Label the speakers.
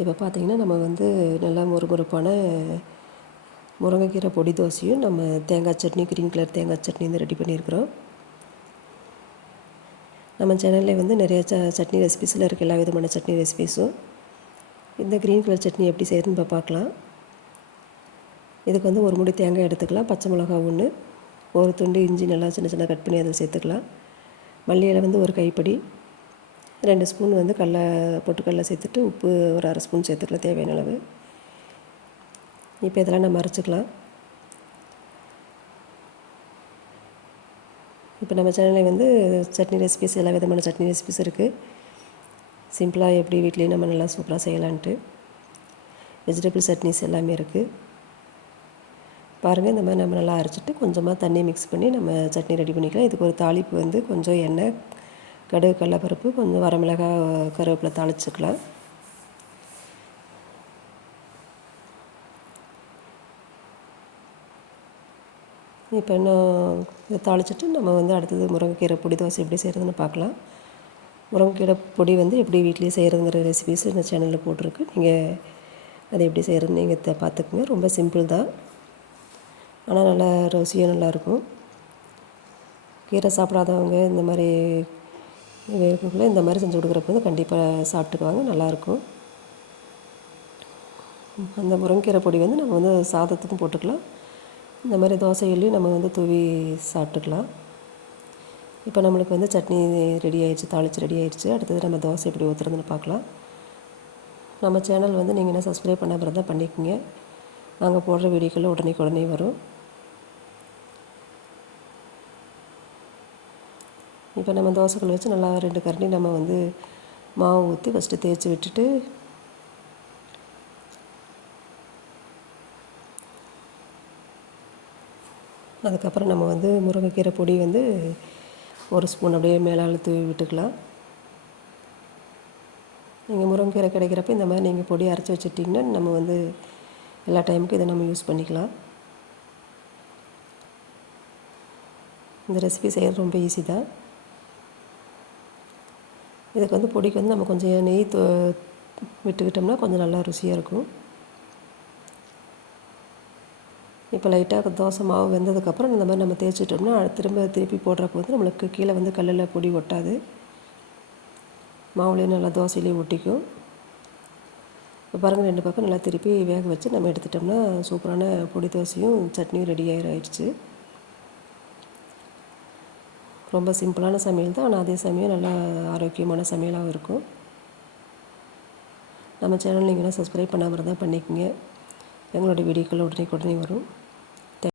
Speaker 1: இப்போ பார்த்திங்கன்னா நம்ம வந்து நல்லா முறுமுறுப்பான முருங்கைக்கீரை பொடி தோசையும் நம்ம தேங்காய் சட்னி க்ரீன் கலர் தேங்காய் சட்னி வந்து ரெடி பண்ணியிருக்கிறோம். நம்ம சேனலில் வந்து நிறைய ச சட்னி ரெசிபிஸில் இருக்குது எல்லா விதமான சட்னி ரெசிபிஸும் இந்த க்ரீன் கலர் சட்னி எப்படி செய்யறதுன்னு இப்போ பார்க்கலாம். இதுக்கு வந்து ஒரு முடி தேங்காய் எடுத்துக்கலாம் பச்சை மிளகா ஒன்று ஒரு துண்டு இஞ்சி நல்லா சின்ன சின்ன கட் பண்ணி அதில் சேர்த்துக்கலாம். மல்லியில் வந்து ஒரு கைப்பிடி ரெண்டு ஸ்பூன் வந்து கடல பொட்டுக்கடலை சேர்த்துட்டு உப்பு ஒரு அரை ஸ்பூன் சேர்த்துக்கலாம் தேவையான அளவு. இப்போ இதெல்லாம் நம்ம அரைச்சிக்கலாம் இப்போ நம்ம சேனலில் வந்து சட்னி ரெசிபிஸ் எல்லா விதமான சட்னி ரெசிபிஸ் இருக்குது சிம்பிளாக எப்படி வீட்லேயும் நம்ம நல்லா சூப்பராக செய்யலான்ட்டு. வெஜிடபிள் சட்னிஸ் எல்லாமே இருக்குது பாருங்கள் இந்த மாதிரி நம்ம நல்லா அரைச்சிட்டு கொஞ்சமாக தண்ணி மிக்ஸ் பண்ணி நம்ம சட்னி ரெடி பண்ணிக்கலாம். இதுக்கு ஒரு தாளிப்பு வந்து கொஞ்சம் எண்ணெய் கடுகு கடலப்பருப்பு கொஞ்சம் வரமிளகாய் கருவேப்பிலை தாளிச்சுக்கலாம். இப்போ இன்னும் இதை தாளிச்சிட்டு நம்ம வந்து அடுத்தது முருங்கைக்கீரை பொடி தோசை எப்படி செய்கிறதுன்னு பார்க்கலாம். முருங்கைக்கீரை பொடி வந்து எப்படி வீட்லேயே செய்கிறதுங்கிற ரெசிபிஸ் இந்த சேனலில் போட்டிருக்கு. நீங்கள் அதை எப்படி செய்கிறதுன்னு நீங்கள் பார்த்துக்குங்க. ரொம்ப சிம்பிள் தான். ஆனால் நல்லா ருசியாக நல்லாயிருக்கும் கீரை சாப்பிடாதவங்க இந்த மாதிரி வேர்க்கடலை இந்த மாதிரி செஞ்சு கொடுக்குறப்ப வந்து கண்டிப்பாக சாப்பிட்டுக்குவாங்க நல்லாயிருக்கும். அந்த முருங்கீரை பொடி வந்து நம்ம வந்து சாதத்துக்கும் போட்டுக்கலாம். இந்த மாதிரி தோசைகள்லையும் நம்ம வந்து தூவி சாப்பிட்டுக்கலாம். இப்போ நம்மளுக்கு வந்து சட்னி ரெடி ஆயிடுச்சு தாளித்து ரெடி ஆயிடுச்சு. அடுத்தது நம்ம தோசை எப்படி ஊற்றுறதுன்னு பார்க்கலாம். நம்ம சேனல் வந்து நீங்கள் என்ன சப்ஸ்கிரைப் பண்ணாமல் தான் பண்ணிக்கோங்க. நாங்கள் போடுற வீடியோக்கள் உடனே உடனே வரும். இப்போ நம்ம தோசைக்கல் வச்சு நல்லா ரெண்டு கரண்டி நம்ம வந்து மாவு ஊற்றி ஃபஸ்ட்டு தேய்ச்சி விட்டுட்டு அதுக்கப்புறம் நம்ம வந்து முருங்கைக்கீரை பொடி வந்து ஒரு ஸ்பூன் அப்படியே மேலால் தூவி விட்டுக்கலாம். நீங்கள் முருங்கைக்கீரை கிடைக்கிறப்ப இந்த மாதிரி நீங்கள் பொடி அரைச்சி வச்சுட்டிங்கன்னா நம்ம வந்து எல்லா டைமுக்கும் இதை நம்ம யூஸ் பண்ணிக்கலாம். இந்த ரெசிபி செய்கிறது ரொம்ப ஈஸி தான். இதுக்கு வந்து பொடிக்கு வந்து நம்ம கொஞ்சம் நெய் விட்டுக்கிட்டோம்னா கொஞ்சம் நல்லா ருசியாக இருக்கும். இப்போ லைட்டாக தோசை மாவு வெந்ததுக்கப்புறம் இந்த மாதிரி நம்ம தேய்ச்சிட்டோம்னா திரும்ப திருப்பி போடுறப்போ வந்து நம்மளுக்கு கீழே வந்து கல்லில் பொடி ஒட்டாது. மாவுலேயும் நல்லா தோசையிலையும் ஒட்டிக்கும். இப்போ பாருங்கள் ரெண்டு பக்கம் நல்லா திருப்பி வேக வச்சு நம்ம எடுத்துட்டோம்னா சூப்பரான பொடி தோசையும் சட்னியும் ரெடி ஆயிடுச்சு. ரொம்ப சிம்பிளான சமையல் தான் ஆனால் அதே சமயம் நல்லா ஆரோக்கியமான சமையலாகவும் இருக்கும். நம்ம சேனல் நீங்கள் சப்ஸ்கிரைப் பண்ணாமல் தான் பண்ணிக்கோங்க. எங்களோட வீடியோக்கள் உடனே உடனே வரும்.